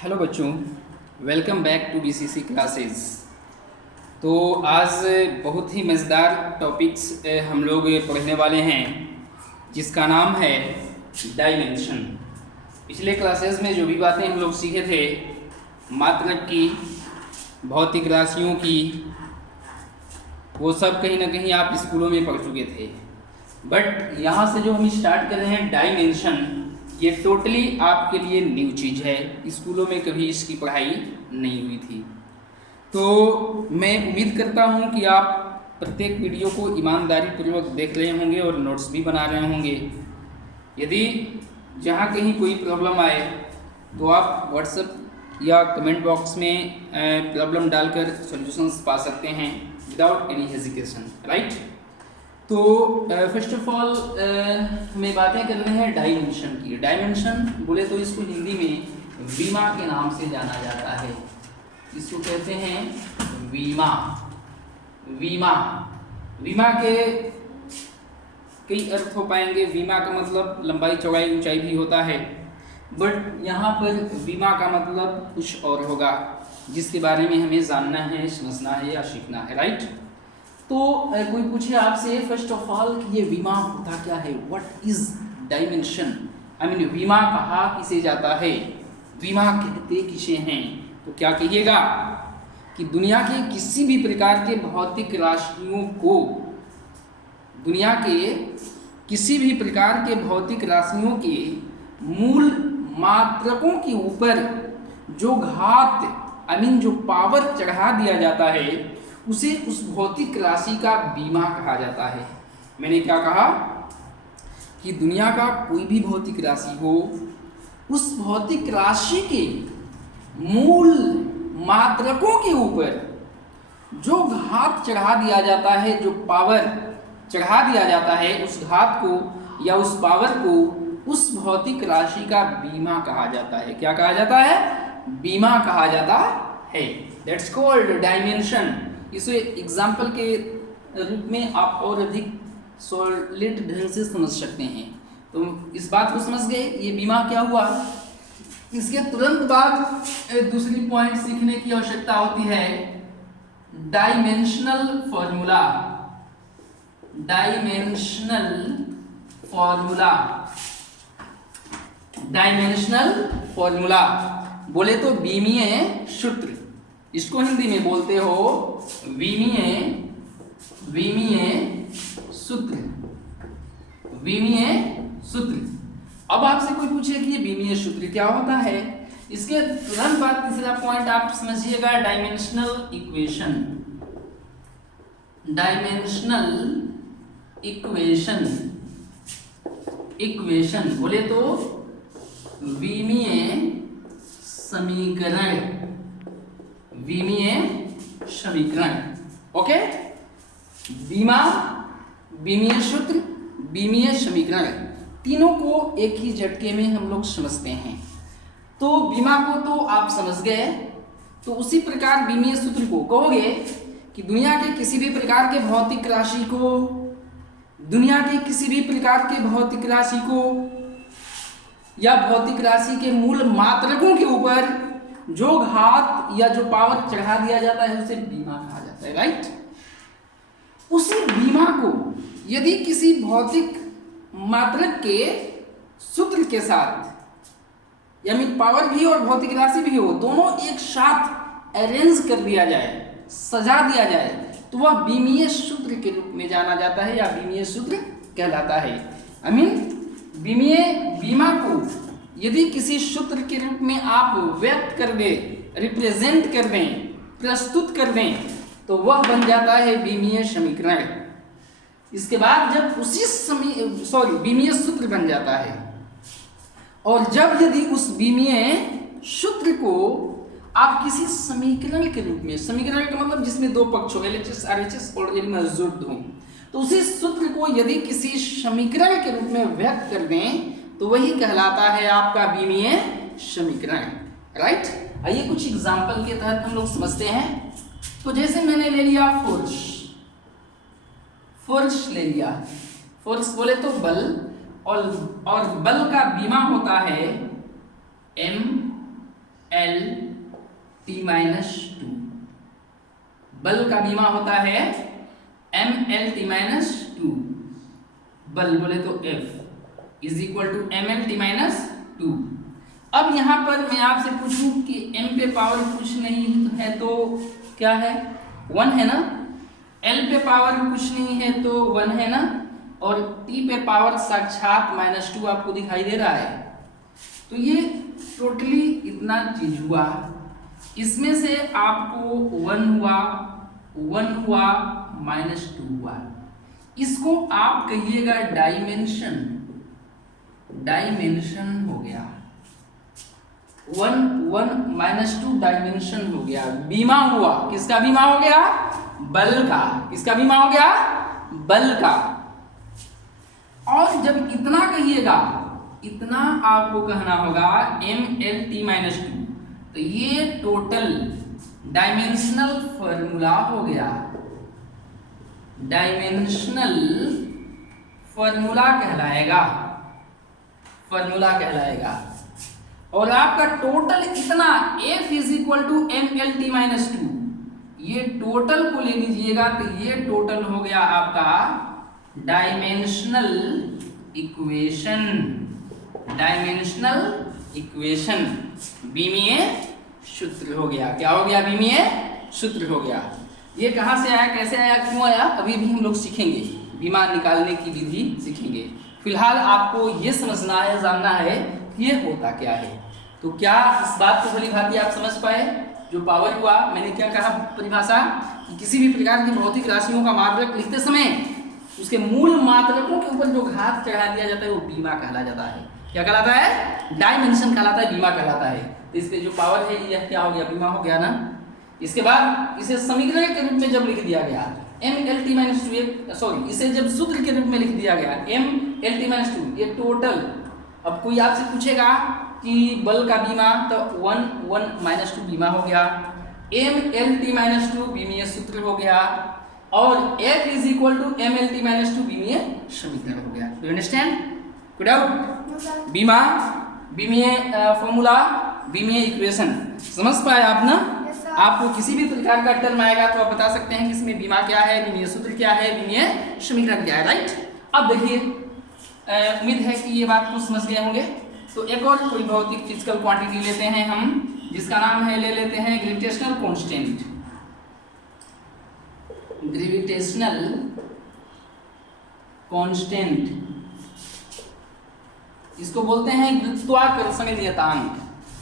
Hello बच्चों, welcome back to BCC classes. तो आज बहुत ही मज़ेदार टॉपिक्स हम लोग पढ़ने वाले हैं, जिसका नाम है डायमेंशन। पिछले क्लासेस में जो भी बातें हम लोग सीखे थे, मात्रक की, भौतिक राशियों की, वो सब कहीं ना कहीं आप स्कूलों में पढ़ चुके थे। बट यहाँ से जो हम स्टार्ट कर रहे हैं डायमेंशन, ये टोटली आपके लिए न्यू चीज़ है, स्कूलों में कभी इसकी पढ़ाई नहीं हुई थी। तो मैं उम्मीद करता हूँ कि आप प्रत्येक वीडियो को ईमानदारी पूर्वक देख रहे होंगे और नोट्स भी बना रहे होंगे। यदि जहाँ कहीं कोई प्रॉब्लम आए तो आप व्हाट्सएप या कमेंट बॉक्स में प्रॉब्लम डालकर सॉल्यूशंस पा सकते हैं विदाउट एनी हेजिटेशन, राइट। तो फर्स्ट ऑफ ऑल हमें बातें करनी है डायमेंशन की। डायमेंशन बोले तो इसको हिंदी में विमा के नाम से जाना जाता है। इसको कहते हैं विमा। विमा विमा के कई अर्थ हो पाएंगे। विमा का मतलब लंबाई चौड़ाई ऊंचाई भी होता है, बट यहाँ पर विमा का मतलब कुछ और होगा, जिसके बारे में हमें जानना है, समझना है या सीखना है, राइट। तो कोई पूछे आपसे फर्स्ट ऑफ ऑल कि ये विमा होता क्या है, what is dimension, I mean विमा कहा किसे जाता है, विमा कहते किसे हैं, तो क्या कहिएगा कि दुनिया के किसी भी प्रकार के भौतिक राशियों को, दुनिया के किसी भी प्रकार के भौतिक राशियों के मूल मात्रकों के ऊपर जो घात, आई मीन जो पावर चढ़ा दिया जाता है, उसे उस भौतिक राशि का बीमा कहा जाता है। मैंने क्या कहा कि दुनिया का कोई भी भौतिक राशि हो, उस भौतिक राशि के मूल मात्रकों के ऊपर जो घात चढ़ा दिया जाता है, जो पावर चढ़ा दिया जाता है, उस घात को या उस पावर को उस भौतिक राशि का बीमा कहा जाता है। क्या कहा जाता है? बीमा कहा जाता है। That's called dimension. इसे एग्जाम्पल के रूप में आप और अधिक सॉलिड ढंग से समझ सकते हैं। तो इस बात को समझ गए, ये बीमा क्या हुआ। इसके तुरंत बाद दूसरी पॉइंट सीखने की आवश्यकता होती है, dimensional formula. Dimensional formula, dimensional formula बोले तो बीमीय सूत्र, इसको हिंदी में बोलते हो विमीय, विमीय सूत्र, विमीय सूत्र। अब आपसे कोई पूछे कि ये विमीय सूत्र क्या होता है, इसके तुरंत बाद तीसरा पॉइंट आप समझिएगा, dimensional equation. Dimensional equation, equation बोले तो विमीय समीकरण, विमीय समीकरण। ओके, बीमा, विमीय सूत्र, विमीय समीकरण, तीनों को एक ही झटके में हम लोग समझते हैं। तो बीमा को तो आप समझ गए, तो उसी प्रकार विमीय सूत्र को कहोगे कि दुनिया के किसी भी प्रकार के भौतिक राशि को, दुनिया के किसी भी प्रकार के भौतिक राशि को या भौतिक राशि के मूल मात्रकों के ऊपर जो घात या जो पावर चढ़ा दिया जाता है, उसे बीमा कहा जाता है, राइट। उसी बीमा को यदि किसी भौतिक मात्रक के सूत्र के साथ, यानी पावर भी और भौतिक राशि भी हो, दोनों एक साथ अरेंज कर दिया जाए, सजा दिया जाए, तो वह बीमीय सूत्र के रूप में जाना जाता है या बीमीय सूत्र कहलाता है। आई मीन बीमीय, बीमा को यदि किसी सूत्र के रूप में आप व्यक्त कर दें, रिप्रेजेंट कर दें, प्रस्तुत कर दें, तो वह बन जाता है बीमीय समीकरण। इसके बाद जब उसी बीमीय सूत्र बन जाता है, और जब यदि उस बीमीय सूत्र को आप किसी समीकरण के रूप में, समीकरण का मतलब जिसमें दो पक्ष हो, LHS RHS और L मौजूद हो, तो उसी सूत्र को यदि किसी समीकरण के रूप में व्यक्त कर दें, तो वही कहलाता है आपका बीमीय समीकरण, राइट। आइए कुछ एग्जांपल के तहत हम लोग समझते हैं। तो जैसे मैंने ले लिया फोर्स, फोर्स ले लिया, फोर्स बोले तो बल, और बल का बीमा होता है M L L T minus two. बल का बीमा होता है M L T minus two. बल बोले तो F is equal to M L T minus two. अब यहाँ पर मैं आपसे पूछूं कि m पे पावर कुछ नहीं है तो क्या है, 1 है ना। l पे पावर कुछ नहीं है तो 1 है ना, और t पे पावर साक्षात -2 आपको दिखाई दे रहा है। तो ये टोटली इतना चीज हुआ, इसमें से आपको 1 हुआ, 1 हुआ, -2 हुआ। इसको आप कहिएगा डायमेंशन, डायमेंशन हो गया। 1 1 -2 डायमेंशन हो गया। बीमा हुआ, किसका बीमा हो गया, बल का। किसका बीमा हो गया, बल का। और जब इतना कहिएगा, इतना आपको कहना होगा mlt-2। तो ये टोटल डायमेंशनल फॉर्मूला हो गया, डायमेंशनल फॉर्मूला कहलाएगा, फॉर्मूला कहलाएगा। और आपका टोटल इतना F is equal to mlt-2, ये टोटल को ले लीजिएगा तो ये टोटल हो गया आपका डायमेंशनल इक्वेशन, डायमेंशनल इक्वेशन, बीमीय सूत्र हो गया। क्या हो गया, बीमीय सूत्र हो गया। ये कहाँ से आया, कैसे आया, क्यों आया, अभी भी हम लोग सीखेंगे, बीमा निकालने की विधि सीखेंगे। फिलहाल आपको ये समझना है, जानना है कि ये होता क्या है। तो क्या इस बात को भली भांति आप समझ पाए। जो पावर हुआ, मैंने क्या कहा परिभाषा, कि किसी भी प्रकार की भौतिक राशियों का मात्रक लिखते समय उसके मूल मात्रकों के ऊपर जो घात चढ़ा दिया जाता है वो बीमा कहला जाता है। क्या कहलाता है, डायमेंशन कहलाता है, बीमा कहलाता है। तो इस पे जो पावर है यह क्या हो गया, बीमा हो गया ना। इसके बाद इसे समीकरण के रूप में जब लिख दिया गया mlt-2, सॉरी इसे जब सूत्र के रूप में लिख दिया गया mlt-2, ये टोटल। अब कोई आपसे पूछेगा कि बल का बीमा, तो 1 1 -2 बीमा हो गया, mlt-2 बीमीय सूत्र हो गया, और F is equal to mlt-2 बीमीय समीकरण हो गया। Do you understand, good out. बीमा, बीमीय फॉर्मूला, बीमीय इक्वेशन समझ पाए आप ना। आपको किसी भी प्रकार का टर्म आएगा तो आप बता सकते हैं कि इसमें बीमा क्या है, बीमीय सूत्र क्या है, बीमीय समीकरण क्या है, राइट। अब देखिए, उम्मीद है कि ये बात को समझ गए होंगे। तो एक और कोई भौतिक फिजिकल क्वांटिटी लेते हैं हम, जिसका नाम है, ले लेते हैं ग्रेविटेशनल कांस्टेंट। ग्रेविटेशनल कांस्टेंट, इसको बोलते हैं गुरुत्वाकर्षण नियतांक।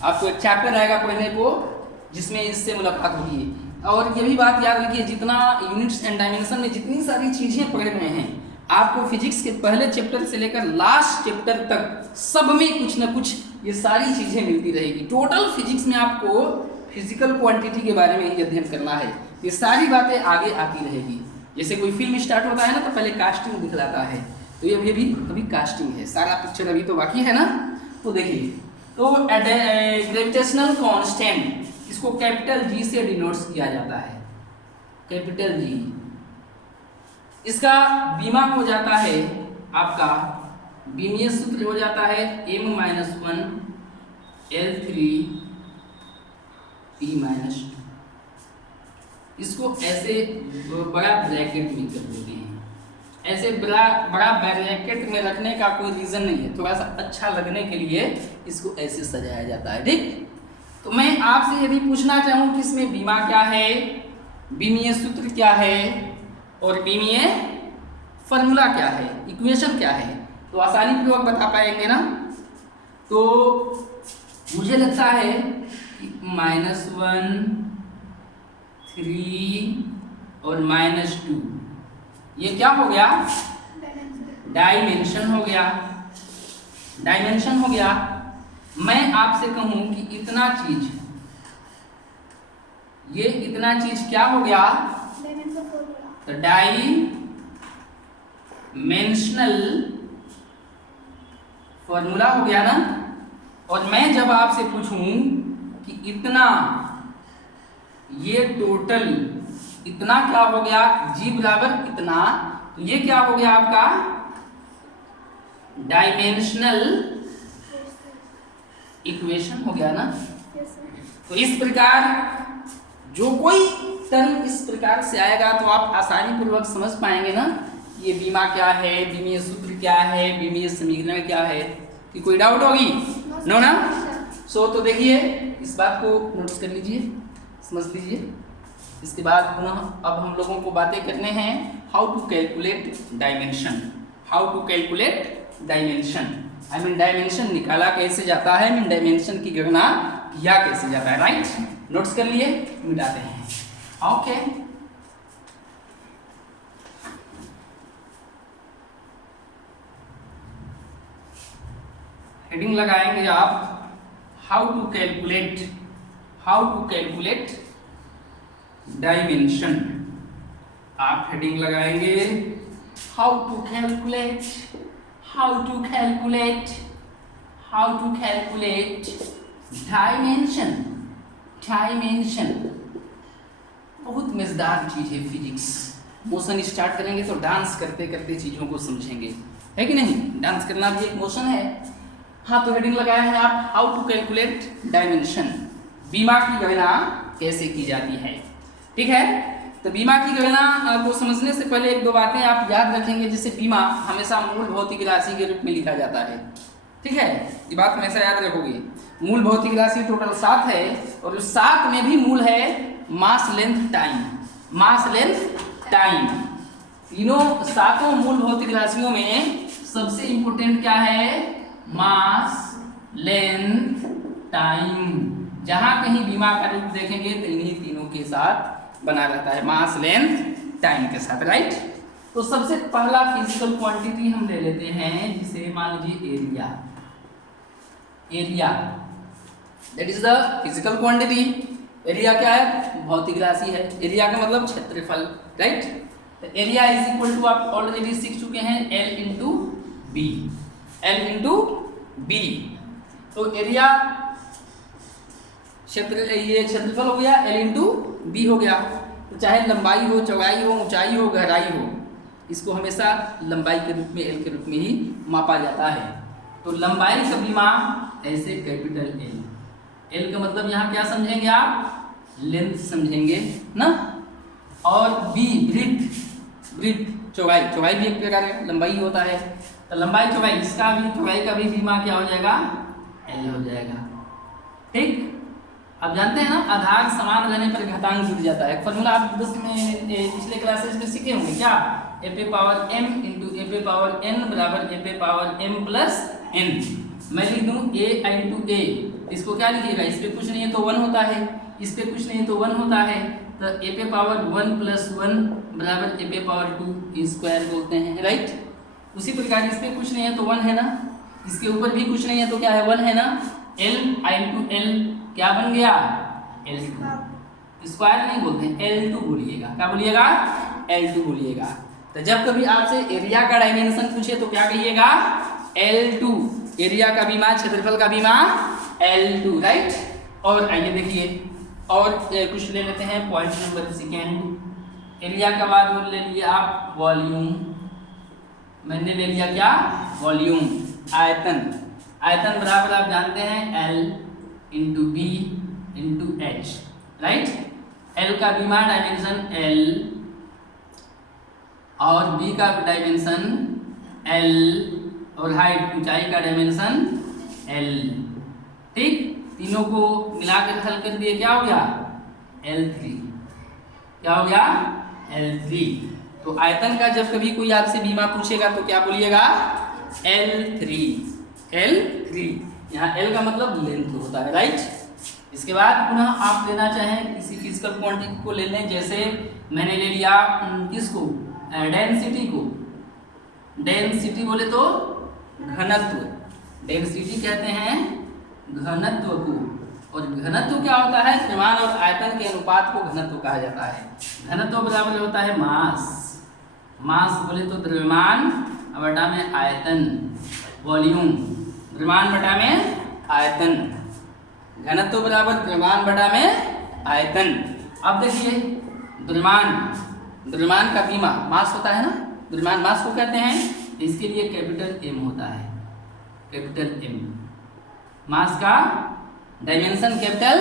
आपको एक चैप्टर आएगा पढ़ने को जिसमें इससे मुलाकात होगी। और ये भी बात याद रखिए, जितना यूनिट्स एंड डायमेंशन में जितनी सारी चीजें पढ़े हुए हैं, आपको फिजिक्स के पहले चैप्टर से लेकर लास्ट चैप्टर तक सब में कुछ ना कुछ ये सारी चीजें मिलती रहेगी। टोटल फिजिक्स में आपको फिजिकल क्वांटिटी के बारे में ही अध्ययन करना है। ये सारी बातें आगे आती रहेगी। जैसे कोई फिल्म स्टार्ट होता है ना, तो पहले कास्टिंग दिखलाता है, तो ये अभी कास्टिंग है, सारा पिक्चर अभी तो बाकी है ना। तो देखिए, तो ग्रेविटेशनल कांस्टेंट, इसको कैपिटल G से डिनोट्स किया जाता है, कैपिटल G। इसका बीमा हो जाता है आपका, बीमीय सूत्र हो जाता है m-1 L3T-2। इसको ऐसे बड़ा ब्रैकेट में कर देते हैं। ऐसे बड़ा ब्रैकेट में रखने का कोई रीजन नहीं है, थोड़ा सा अच्छा लगने के लिए इसको ऐसे सजाया जाता है, ठीक। तो मैं आपसे यदि पूछना चाहूँ कि इसमें बीमा क्या है, बीमीय सूत्र क्या है, और बीमीय फॉर्मूला क्या है, इक्वेशन क्या है, तो आसानी पूर्वक बता पाएंगे ना। तो मुझे लगता है कि -1 3 और -2, ये क्या हो गया, डायमेंशन हो गया, डायमेंशन हो गया। मैं आपसे कहूं कि इतना चीज, ये इतना चीज क्या हो गया, तो डायमेंशनल फॉर्मूला हो गया ना। और मैं जब आपसे पूछूं कि इतना, ये टोटल इतना क्या हो गया, G बराबर इतना, तो ये क्या हो गया आपका डायमेंशनल इक्वेशन हो गया ना। तो इस प्रकार जो कोई टर्म इस प्रकार से आएगा तो आप आसानी पूर्वक समझ पाएंगे ना ये बीमा क्या है, बीमीय सूत्र क्या है, बीमीय समीकरण क्या है। कि कोई डाउट होगी? नो ना? तो देखिए इस बात को नोटिस कर लीजिए, समझ लीजिए। इसके बाद पुनः अब हम लोगों को बातें करने हैं how to calculate dimension. How to calculate dimension, I mean dimension निकाला कैसे जाता है, मीन डायमेंशन की गणना किया कैसे जाता है। राइट, नोट्स कर लिए, मिटाते हैं। ओके, हेडिंग लगाएंगे आप हाउ टू कैलकुलेट डायमेंशन। आप हेडिंग लगाएंगे हाउ टू कैलकुलेट डायमेंशन। बहुत मजेदार चीज है फिजिक्स। मोशन स्टार्ट करेंगे तो डांस करते करते चीजों को समझेंगे, है कि नहीं? डांस करना भी एक मोशन है। हाँ, तो हेडिंग लगाया है आप हाउ टू कैलकुलेट डायमेंशन, बीमा की गणना कैसे की जाती है। ठीक है, तो बीमा की गणना को समझने से पहले एक दो बातें आप याद रखेंगे। जैसे बीमा हमेशा मूल भौतिक राशि के रूप में लिखा जाता है। ठीक है, ये बात हमेशा याद रखोगे। मूल भौतिक राशि टोटल 7 है और उस 7 में भी मूल है मास लेंथ टाइम। तीनों 7 मूल भौतिक राशियों में सबसे इंपोर्टेंट क्या है? मास लेंथ टाइम। जहां कहीं बीमा का रूप देखेंगे तो इन्हीं तीनों के साथ बना रहता है, मास लेंथ टाइम के साथ। राइट, तो सबसे पहला फिजिकल क्वांटिटी हम ले लेते हैं, जिसे मान लीजिए area. That is the physical quantity. Area क्या है? भौतिक राशि है। एरिया का मतलब क्षेत्रफल। राइट, तो एरिया इज इक्वल टू, आप ऑलरेडी सीख चुके हैं, L इंटू बी। तो एरिया ये क्षेत्रफल हो गया, L इंटू बी हो गया। तो चाहे लंबाई हो, चौड़ाई हो, ऊंचाई हो, गहराई हो, इसको हमेशा लंबाई के रूप में, L के रूप में ही मापा जाता है। तो लंबाई का बीमा ऐसे कैपिटल L का मतलब यहाँ क्या समझेंगे आप? लेंथ समझेंगे ना। और बी ब्रीथ, चौड़ाई भी एक प्रकार का लंबाई होता है। तो लंबाई चौड़ाई, इसका भी चौड़ाई का भी बीमा क्या हो जाएगा? L हो जाएगा। ठीक, अब जानते हैं ना आधार समान रहने पर घातांक जुड़ जाता है। फॉर्मूला आप 10 में पिछले क्लासेस में सीखे होंगे क्या? a पे पावर m इंटू a पे पावर n बराबर a पे पावर m प्लस n। मैं लिख दूँ a इंटू a, इसको क्या लिखिएगा? इस पे कुछ नहीं है तो 1 होता है, इस पे कुछ नहीं है तो 1 होता है। तो a पे पावर 1 प्लस 1 बराबर a पे पावर 2 स्क्वायर बोलते हैं। राइट, उसी प्रकार इस पे कुछ नहीं है तो 1 है ना, इसके ऊपर भी कुछ नहीं है तो क्या है? 1 है ना। L इंटू L क्या बन गया? L2। स्क्वायर नहीं बोलते हैं, L2 बोलिएगा। क्या बोलिएगा? L2 बोलिएगा। तो जब कभी आपसे एरिया का डायमेंशन पूछे तो क्या कहिएगा? L2। एरिया का बीमा, क्षेत्रफल का बीमा L2। राइट, और आइए देखिए और कुछ ले लेते हैं। पॉइंट नंबर सेकेंड, एरिया का बाद वो ले लिए आप वॉल्यूम। मैंने ले लिया क्या? वॉल्यूम। आयतन बराबर आप जानते हैं L into B into H. Right, L का बीमा डायमेंशन L और B का डायमेंशन L और हाइट ऊंचाई का डायमेंशन L। ठीक, तीनों को मिलाकर हल कर दिए, क्या हो गया? L3। क्या हो गया? L3। तो आयतन का जब कभी कोई आपसे बीमा पूछेगा तो क्या बोलिएगा? L3। यहाँ L का मतलब लेंथ होता है। राइट, इसके बाद पुनः आप लेना चाहें किसी फिजिकल क्वांटिटी को ले लें। जैसे मैंने ले लिया किसको? डेंसिटी को। डेंसिटी बोले तो घनत्व, डेंसिटी कहते हैं घनत्व को। और घनत्व क्या होता है? द्रव्यमान और आयतन के अनुपात को घनत्व कहा जाता है। घनत्व बराबर होता है मास बोले तो द्रव्यमान बटा में आयतन, वॉल्यूम द्रव्यमान बटा में आयतन, घनत्व बराबर द्रव्यमान बटा में आयतन। अब देखिए द्रव्यमान का बीमा मास होता है ना, द्रव्यमान मास को कहते हैं। इसके लिए कैपिटल M होता है, कैपिटल M। मास का डायमेंशन कैपिटल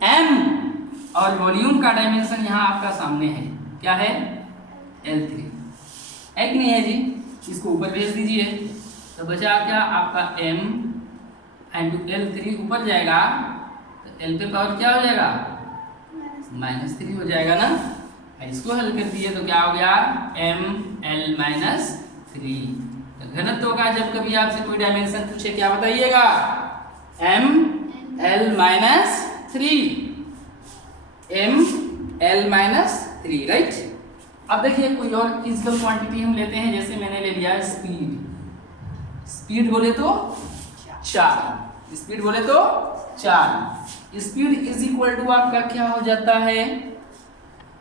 m और वॉल्यूम का डायमेंशन यहाँ आपका सामने है, क्या है? L3 है कि नहीं है जी? इसको ऊपर भेज दीजिए तो बचा क्या आपका m इंटू L3 ऊपर जाएगा तो L पे पावर क्या हो जाएगा? -3 हो जाएगा ना। इसको हल कर दिए तो क्या हो गया? m(l-3). तो घनत्व का जब कभी आपसे कोई डायमेंशन पूछे क्या बताइएगा? m(l-3), m(l-3), right. अब देखिए कोई और फिजिकल क्वांटिटी हम लेते हैं, जैसे मैंने ले लिया स्पीड। स्पीड बोले तो 4, स्पीड बोले तो 4। स्पीड इज इक्वल टू आपका क्या हो जाता है?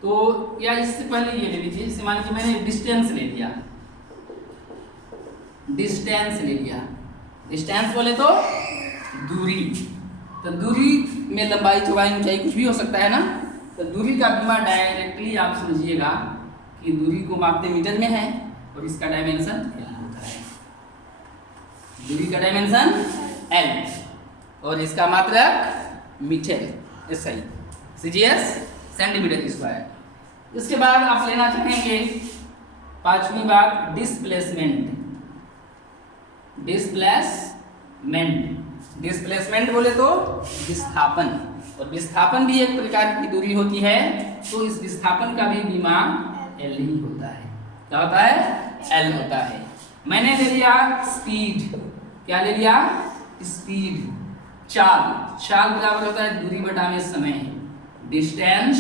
तो या इससे पहले ये ले लीजिए, जैसे मान लीजिए मैंने डिस्टेंस ले लिया, डिस्टेंस ले लिया। डिस्टेंस बोले तो दूरी। तो दूरी में लंबाई, चौड़ाई, ऊंचाई कुछ भी हो सकता है ना। तो दूरी का बीमा डायरेक्टली आप समझिएगा कि दूरी को मापते मीटर में है और इसका डायमेंशन L होता है। दूरी का डायमेंशन L और इसका मात्रक metre, SI, CGS centimetre square. इसके बाद आप लेना चाहेंगे पांचवी बात, डिस्प्लेसमेंट। डिस्प्लेसमेंट, डिस्प्लेसमेंट बोले तो विस्थापन, और विस्थापन भी एक प्रकार की दूरी होती है। तो इस विस्थापन का भी बीमा L ही होता है। क्या होता है? L होता है। मैंने ले लिया स्पीड, क्या ले लिया? स्पीड। चाल, चाल बराबर होता है दूरी बटा में समय, distance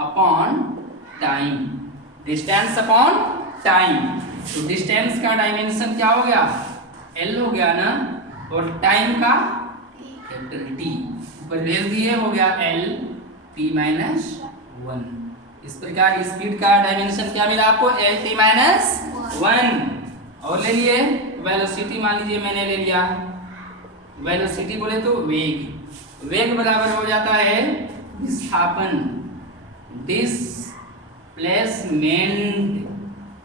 upon time, distance upon time. तो डिस्टेंस का डायमेंशन क्या हो गया? L हो गया ना, और टाइम का कैपिटल T ऊपर भेज दिए, हो गया L(T-1). इस प्रकार स्पीड का डायमेंशन क्या मिला आपको? L(T-1). और ले लिए वेलोसिटी, मान लीजिए मैंने ले लिया वेलोसिटी बोले तो वेग। वेग बराबर हो जाता है विस्थापन, डिस्प्लेसमेंट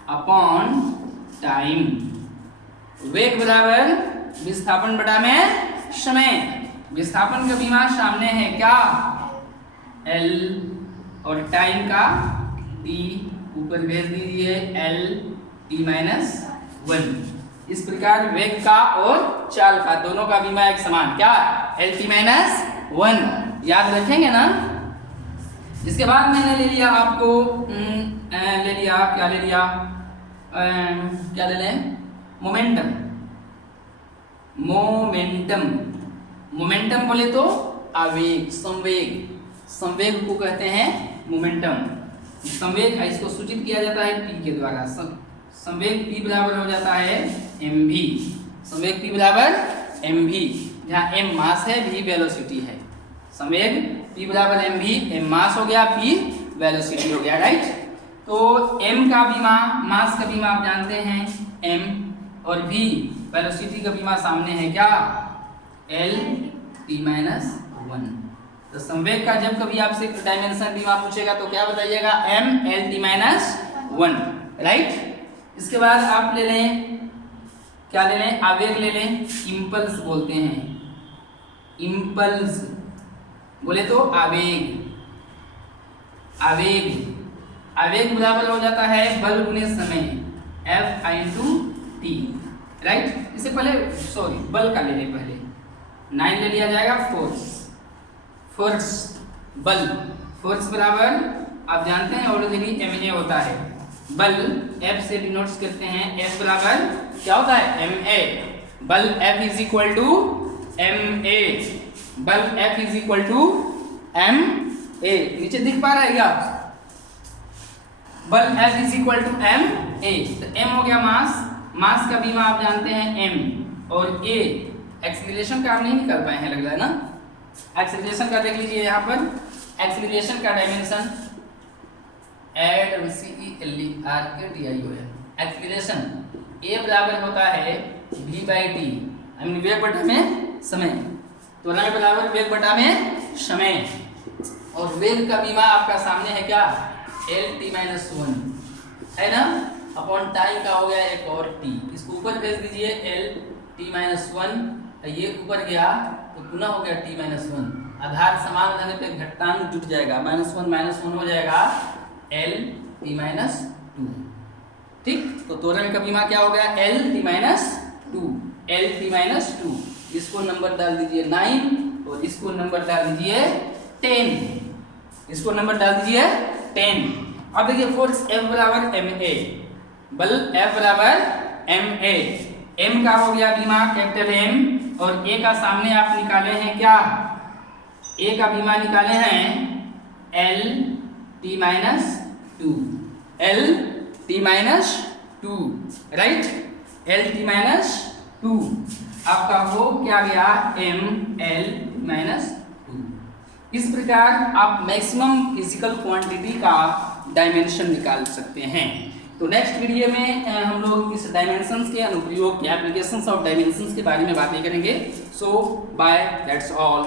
अपॉन टाइम। वेग बराबर विस्थापन बटा में समय। विस्थापन का बीमा सामने है क्या? L, और टाइम का T ऊपर भेज दीजिए, L(T-1). इस प्रकार वेग का और चाल का दोनों का बीमा एक समान, क्या? L(T-1). याद रखेंगे ना। इसके बाद मैंने ले लिया आपको ले लिया क्या ले लिया क्या ले लें? मोमेंटम। मोमेंटम, मोमेंटम बोले तो आवेग, संवेग। संवेग को कहते हैं मोमेंटम। संवेग इसको सूचित किया जाता है P के द्वारा। संवेग P बराबर हो जाता है mv। संवेग P बराबर mv, जहाँ m मास है, v वेलोसिटी है। संवेग P बराबर mv, m मास हो गया, p वेलोसिटी हो गया, राइट। तो m का बीमा, मास का बीमा आप जानते हैं m, और v वेलोसिटी का बीमा सामने है क्या? L(T-1). तो संवेग का जब कभी आपसे डायमेंशन बीमा पूछेगा तो क्या बताइएगा? m(L(T-1), right. इसके बाद आप ले लें क्या ले लें? आवेग ले लें। इम्पल्स बोलते हैं, इम्पल्स बोले तो आवेग। आवेग, आवेग बराबर हो जाता है बल गुने समय, F/T, राइट। इससे पहले सॉरी बल का ले लें, पहले 9 ले लिया जाएगा फोर्स। फोर्स बल, फोर्स बराबर आप जानते हैं ऑर्डिनरी ma होता है। बल F से डिनोट्स करते हैं, F बराबर क्या होता है? ma। बल F is equal to ma, बल F is equal to ma। नीचे दिख पा रहा है क्या? बल F is equal to ma। तो m हो गया मास, मास का बीमा आप जानते हैं m, और a एक्सीलरेशन का आप नहीं निकाल पाए हैं लग रहा है ना। एक्सीलरेशन का देख लीजिए यहाँ पर, एक्सीलरेशन का डायमेंशन CELERADION। एक्सीलरेशन a बराबर होता है v/t, वेग बटा में समय। तो ना बराबर वेग बटा में समय, और वेग का बीमा आपका सामने है क्या? L(T-1) है ना, अपॉन टाइम का हो गया एक और t। इसको ऊपर भेज दीजिए L(T-1), ये ऊपर गया तो पुनः हो गया T-1। आधार समान रहने पे घटांक जुट जाएगा, -1 हो जाएगा L T माइनस 2। ठीक, तो त्वरण का बीमा क्या हो गया L T minus 2, L T minus 2। इसको नंबर डाल दीजिए 9 और इसको नंबर डाल दीजिए 10, इसको नंबर डाल दीजिए 10। अब देखिए फोर्स F बराबर ma, बल F बराबर ma, m का हो गया बीमा कैपिटल M और a का सामने आप निकाले हैं क्या, a का बीमा निकाले हैं L T minus 2, L T minus 2, right, L T minus 2 आपका हो क्या गया M L माइनस 2। इस प्रकार आप मैक्सिमम फिजिकल क्वांटिटी का डायमेंशन निकाल सकते हैं। तो नेक्स्ट वीडियो में हम लोग इस डायमेंशंस के अनुप्रयोग, एप्लीकेशंस ऑफ डायमेंशंस के बारे में बातें करेंगे। सो बाय, दैट्स ऑल।